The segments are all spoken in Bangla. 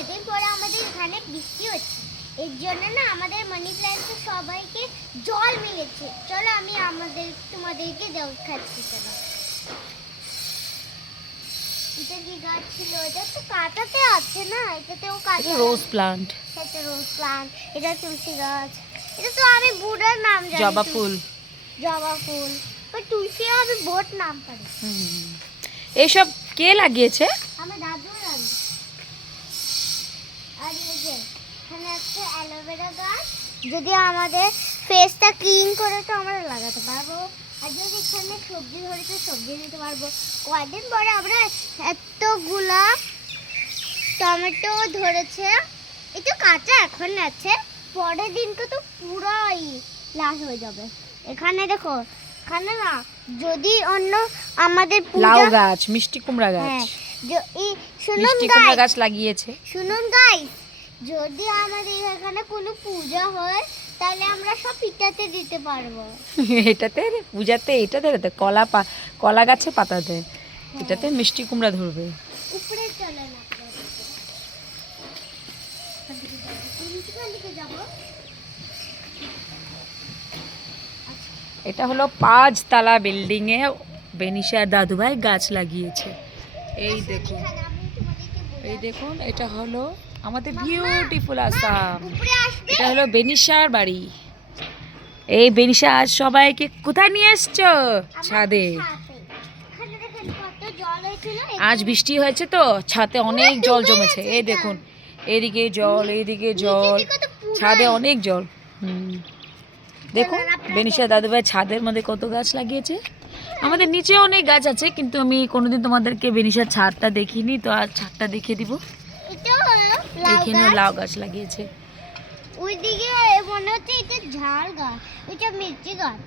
কয়দিন পরে আমাদের এখানে বৃষ্টি হচ্ছে, এর জন্য না আমাদের মানি প্ল্যান্টে সবাইকে জল মিলেছে। চলো আমি তোমাদেরকে দেখাচ্ছি। চলো, এটা কি গাছ ছিল? এটা তো কাটাতে আছে না, এটাতেও কাটা। রোজ প্লান্ট, এটা রোজ প্লান্ট, এটা তুলসী গাছ, এটা তো আমি বুড়ার নাম জানি। জবা ফুল, জবা ফুল, আর তুলসী আমি বোট নাম পারি। এইসব কে লাগিয়েছে? আমার দাদু লাগিয়েছে। আর এই যে এখানে একটা অ্যালোভেরা গাছ, যদি আমাদের ফেসটা ক্লিন করে তো আমরা লাগাতে পারবো। আর যদি এখানে সবজি ধরেছে সবজি দিতে পারবো। কয়দিন পরে আমরা এতগুলা টমেটো ধরেছে, এটা কাঁচা এখন আছে, পরের দিনকে তো পুরাই লাল হয়ে যাবে। এখানে দেখো, এখানে না যদি অন্য আমাদের লাউ গাছ, মিষ্টি কুমড়া গাছ, শুনুন মিষ্টি কুমড়া গাছ লাগিয়েছে। শুনুন গাইস, যদি আমাদের এখানে কোনো পূজা হয় তাহলে আমরা সব পিঠাতে দিতে পারবো। এটাতে পূজাতে এটাতে কলা গাছে পাতা দেয়, এটাতে মিষ্টি কুমড়া ধরবে। উপরে চলে না, এটা হলো 5 তলা বিল্ডিং এ বেনিশার দাদুভাই গাছ লাগিয়েছে। এই দেখুন, এই দেখুন, এটা হলো আমাদের বিউটিফুল আসাম। এটা হলো বেনিশার বাড়ি। এই বেনিশা আজ সবাইকে কোথায় নিয়ে এসছো? ছাদে। আজ বৃষ্টি হয়েছে তো ছাদে অনেক জল জমেছে। এই দেখুন, এদিকে জল, এইদিকে জল, ছাদে অনেক জল। দেখুন বেনিশা দাদুভাই ছাদের মধ্যে কত গাছ লাগিয়েছে। আমাদের নিচে অনেক গাছ আছে, কিন্তু আমি কোনোদিন তোমাদেরকে বেনিশার ছাদটা দেখিনি, তো আজ ছাদটা দেখিয়ে দিব। এখানে লাউ গাছ লাগিয়েছে। ওইদিকে মনে হচ্ছে এটা ঝাল গাছ, এটা মির্চি গাছ।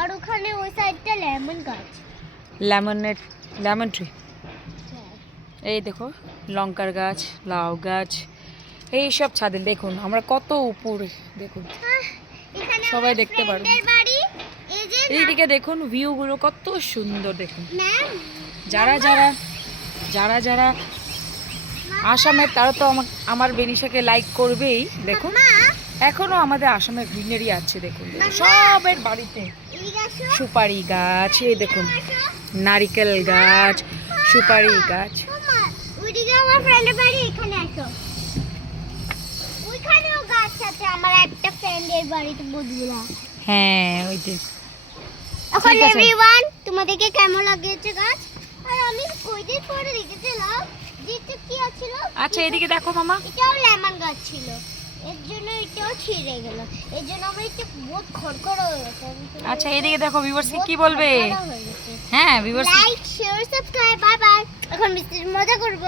আর ওখানে ওই সাইডটা লেমন গাছ, লেমন ট্রি। এই দেখো লঙ্কার গাছ, লাউ গাছ, এই সব ছাদে। দেখুন আমরা কত উপরে, দেখুন সবাই দেখতে পারবে। এইদিকে দেখুন ভিউগুলো কত সুন্দর। দেখুন যারা যারা যারা যারা আসামের তারা তো আমার বেনিশাকে লাইক করবেই। দেখুন এখনো আমাদের আসামের গ্রিনারি আছে। দেখুন সবের বাড়িতে সুপারি গাছ, এই দেখুন নারিকেল গাছ, সুপারি গাছ। ওইদিকে আমার ফ্রেন্ডের বাড়ি, এখানে আসো, ওইখানেও গাছ আছে আমার একটা ফ্রেন্ডের বাড়িতে বুদগুলা। হ্যাঁ ওই যে। এখন এভরিওয়ান তোমাদেরকে কেমন লাগিয়েছে গাছ? আর আমি কয়দিন পরে দেখেছিলাম যে এটা কি ছিল। আচ্ছা এদিকে দেখো মামা, এটাও লেমন গাছ ছিল, এর জন্য এটাও ছিঁড়ে গেল, এর জন্য আমরা একটু বহুত খড়খড় হয়ে গেছে। আচ্ছা এদিকে দেখো ভিউয়ার্স কি বলবে। হ্যাঁ viewers, like share subscribe, bye bye. এখন মিষ্টির মজা করব।